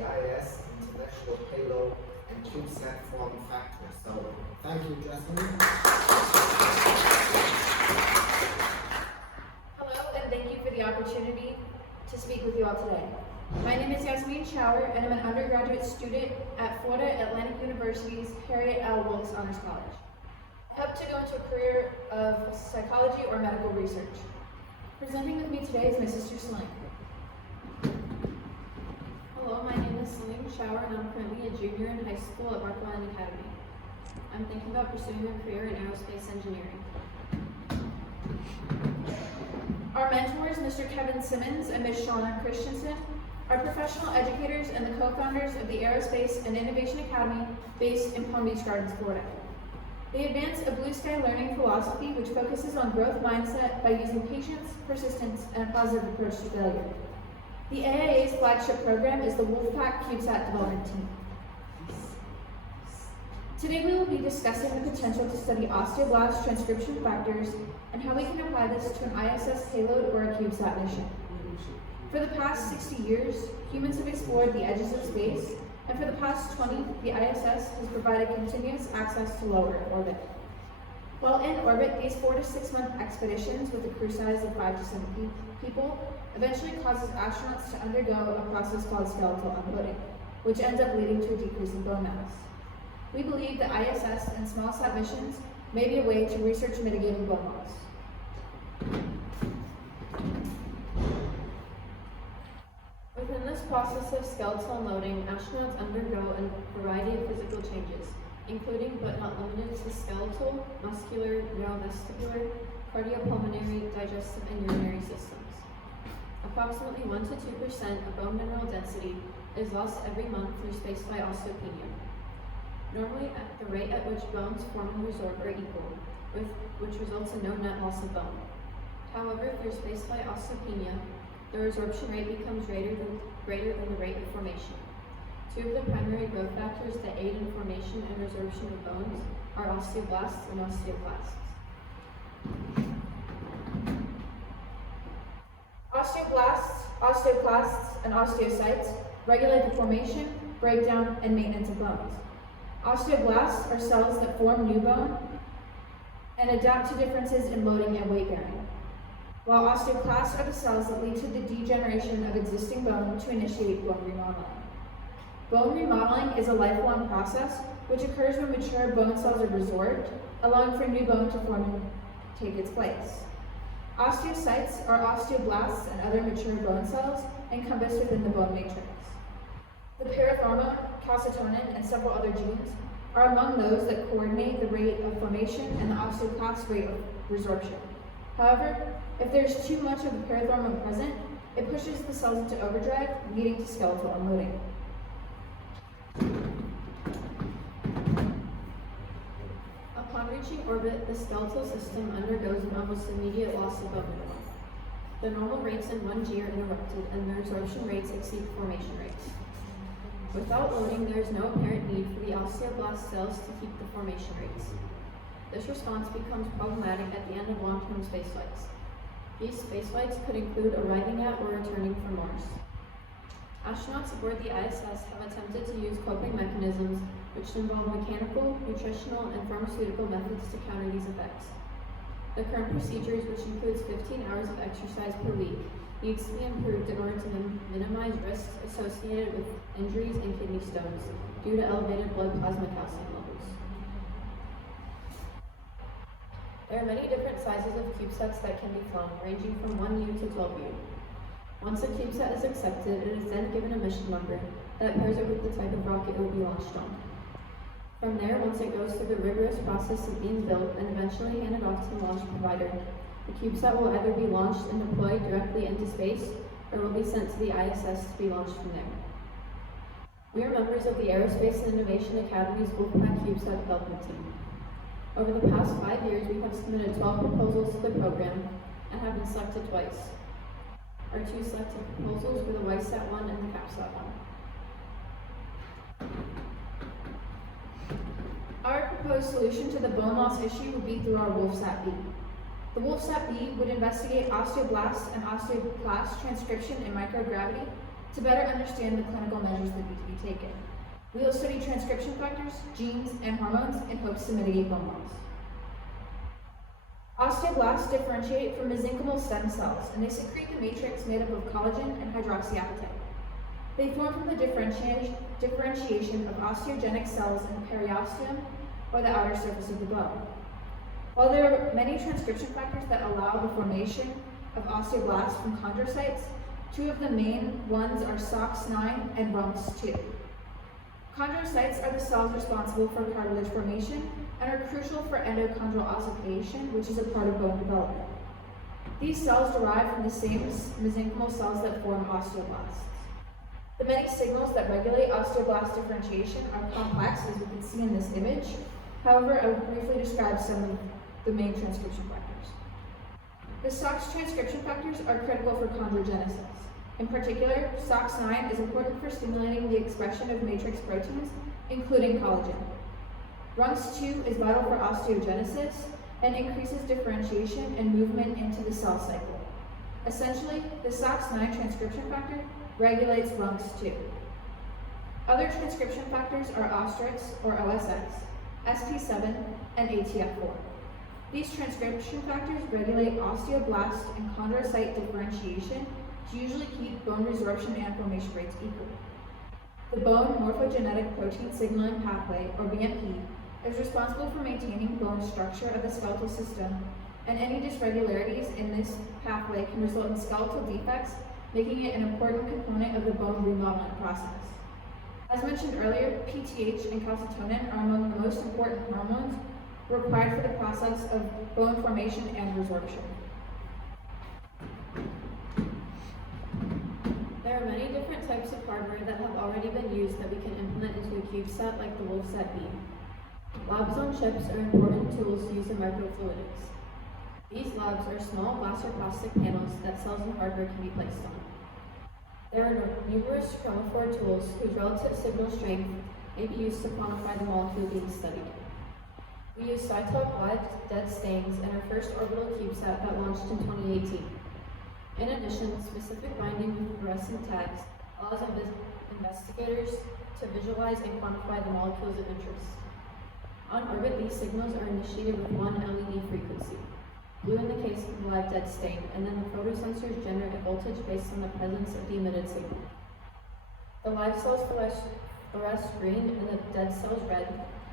CIS International Payload and CubeSat Form Factor. So thank you, Jasmin. Hello, and thank you for the opportunity to speak with you all today. My name is Jasmin Schauer, and I'm an undergraduate student at Florida Atlantic University's Harriet L. Wilkes Honors College. I hope to go into a career of psychology or medical research. Presenting with me today is my sister Celine. Hello, my name is Celine Schauer, and I'm currently a junior in high school at Marquand Academy. I'm thinking about pursuing a career in aerospace engineering. Our mentors, Mr. Kevin Simmons and Ms. Shauna Christensen, are professional educators and the co-founders of the Aerospace and Innovation Academy based in Palm Beach Gardens, Florida. They advance a blue sky learning philosophy which focuses on growth mindset by using patience, persistence, and a positive approach to failure. The AIA's flagship program is the Wolfpack CubeSat Development Team. Today we will be discussing the potential to study osteoblast transcription factors and how we can apply this to an ISS payload or a CubeSat mission. For the past 60 years, humans have explored the edges of space, and for the past 20, the ISS has provided continuous access to low Earth orbit. While in orbit, these 4 to 6 month expeditions with a crew size of 5 to 7 people eventually causes astronauts to undergo a process called skeletal unloading, which ends up leading to a decrease in bone mass. We believe that ISS and small sat missions may be a way to research mitigating bone loss. Within this process of skeletal unloading, astronauts undergo a variety of physical changes, including but not limited to skeletal, muscular, neurovestibular, cardiopulmonary, digestive, and urinary systems. Approximately 1 to 2% of bone mineral density is lost every month through spaceflight osteopenia. Normally, at the rate at which bones form and resorb are equal, which results in no net loss of bone. However, through spaceflight osteopenia, the resorption rate becomes greater than the rate of formation. 2 of the primary growth factors that aid in formation and resorption of bones are osteoblasts and osteoclasts. Osteoblasts, osteoclasts, and osteocytes regulate the formation, breakdown, and maintenance of bones. Osteoblasts are cells that form new bone and adapt to differences in loading and weight bearing, while osteoclasts are the cells that lead to the degeneration of existing bone to initiate bone remodeling. Bone remodeling is a lifelong process which occurs when mature bone cells are resorbed, allowing for new bone to form and take its place. Osteocytes are osteoblasts and other mature bone cells encompassed within the bone matrix. The parathormone, calcitonin, and several other genes are among those that coordinate the rate of formation and the osteoclast rate of resorption. However, if there's too much of the parathormone present, it pushes the cells into overdrive, leading to skeletal unloading. Upon reaching orbit, the skeletal system undergoes an almost immediate loss of bone mineral. The normal rates in 1G are interrupted, and the resorption rates exceed formation rates. Without loading, there is no apparent need for the osteoblast cells to keep the formation rates. This response becomes problematic at the end of long-term spaceflights. These spaceflights could include arriving at or returning from Mars. Astronauts aboard the ISS have attempted to use coping mechanisms which involve mechanical, nutritional, and pharmaceutical methods to counter these effects. The current procedures, which includes 15 hours of exercise per week, needs to be improved in order to minimize risks associated with injuries and kidney stones due to elevated blood plasma calcium levels. There are many different sizes of CubeSats that can be flown, ranging from 1U to 12U. Once a CubeSat is accepted, it is then given a mission number that pairs it with the type of rocket it will be launched on. From there, once it goes through the rigorous process of being built and eventually handed off to the launch provider, the CubeSat will either be launched and deployed directly into space, or will be sent to the ISS to be launched from there. We are members of the Aerospace and Innovation Academy's Wolfpack CubeSat Development Team. Over the past 5 years, we have submitted 12 proposals to the program and have been selected twice. Our 2 selected proposals were the WISAT-1 and the CAPSAT-1. Our proposed solution to the bone loss issue would be through our WolfSat-B. The WolfSat-B would investigate osteoblast and osteoclast transcription in microgravity to better understand the clinical measures that need to be taken. We will study transcription factors, genes, and hormones in hopes to mitigate bone loss. Osteoblasts differentiate from mesenchymal stem cells, and they secrete the matrix made up of collagen and hydroxyapatite. They form from the differentiation of osteogenic cells in the periosteum, or the outer surface of the bone. While there are many transcription factors that allow the formation of osteoblasts from chondrocytes, two of the main ones are SOX9 and RUNX2. Chondrocytes are the cells responsible for cartilage formation and are crucial for endochondral ossification, which is a part of bone development. These cells derive from the same mesenchymal cells that form osteoblasts. The many signals that regulate osteoblast differentiation are complex, as you can see in this image. However, I will briefly describe some of the main transcription factors. The SOX transcription factors are critical for chondrogenesis. In particular, SOX9 is important for stimulating the expression of matrix proteins, including collagen. RUNX2 is vital for osteogenesis and increases differentiation and movement into the cell cycle. Essentially, the SOX9 transcription factor regulates RUNX2. Other transcription factors are Ostrix, or OSX, SP7, and ATF4. These transcription factors regulate osteoblast and chondrocyte differentiation to usually keep bone resorption and formation rates equal. The bone morphogenetic protein signaling pathway, or BMP, is responsible for maintaining bone structure of the skeletal system, and any dysregularities in this pathway can result in skeletal defects, making it an important component of the bone remodeling process. As mentioned earlier, PTH and calcitonin are among the most important hormones required for the process of bone formation and resorption. There are many different types of hardware that have already been used that we can implement into a CubeSat like the WolfSat B. Labs on chips are important tools used in microfluidics. These labs are small glass or plastic panels that cells and hardware can be placed on. There are numerous chromophore tools whose relative signal strength may be used to quantify the molecule being studied. We used Cytop live dead stains in our first orbital CubeSat that launched in 2018. In addition, specific binding with fluorescent tags allows investigators to visualize and quantify the molecules of interest. On orbit, these signals are initiated with one LED frequency, blue in the case of the live dead stain, and then the photosensors generate a voltage based on the presence of the emitted signal. The live cells fluoresce green and the dead cells red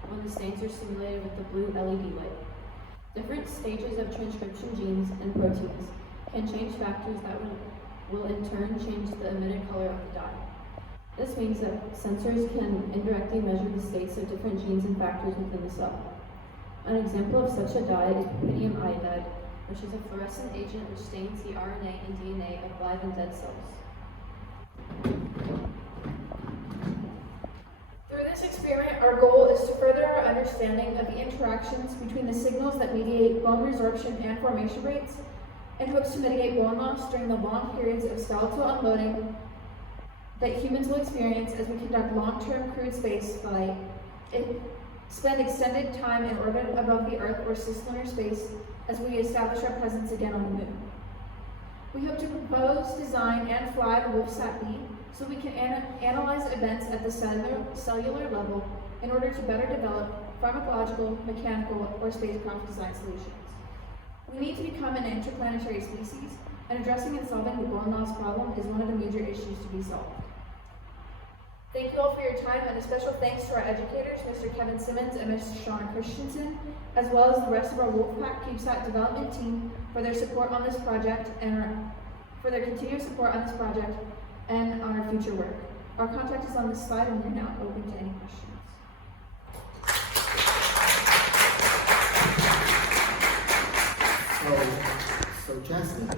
when the stains are stimulated with the blue LED light. Different stages of transcription genes and proteins can change factors that will in turn change the emitted color of the dye. This means that sensors can indirectly measure the states of different genes and factors within the cell. An example of such a dye is rubidium iodide, which is a fluorescent agent which stains the RNA and DNA of live and dead cells. Through this experiment, our goal is to further our understanding of the interactions between the signals that mediate bone resorption and formation rates, in hopes to mitigate bone loss during the long periods of skeletal unloading that humans will experience as we conduct long-term crewed space flight, spend extended time in orbit above the Earth or cislunar space as we establish our presence again on the Moon. We hope to propose, design, and fly the WolfSat B so we can analyze events at the cellular level in order to better develop pharmacological, mechanical, or spacecraft design solutions. We need to become an interplanetary species, and addressing and solving the bone loss problem is one of the major issues to be solved. Thank you all for your time, and a special thanks to our educators, Mr. Kevin Simmons and Mr. Sean Christensen, as well as the rest of our Wolfpack CubeSat development team for their support on this project and for their continued support on this project and on our future work. Our contact is on this slide, and we're now open to any questions. So Jasmin,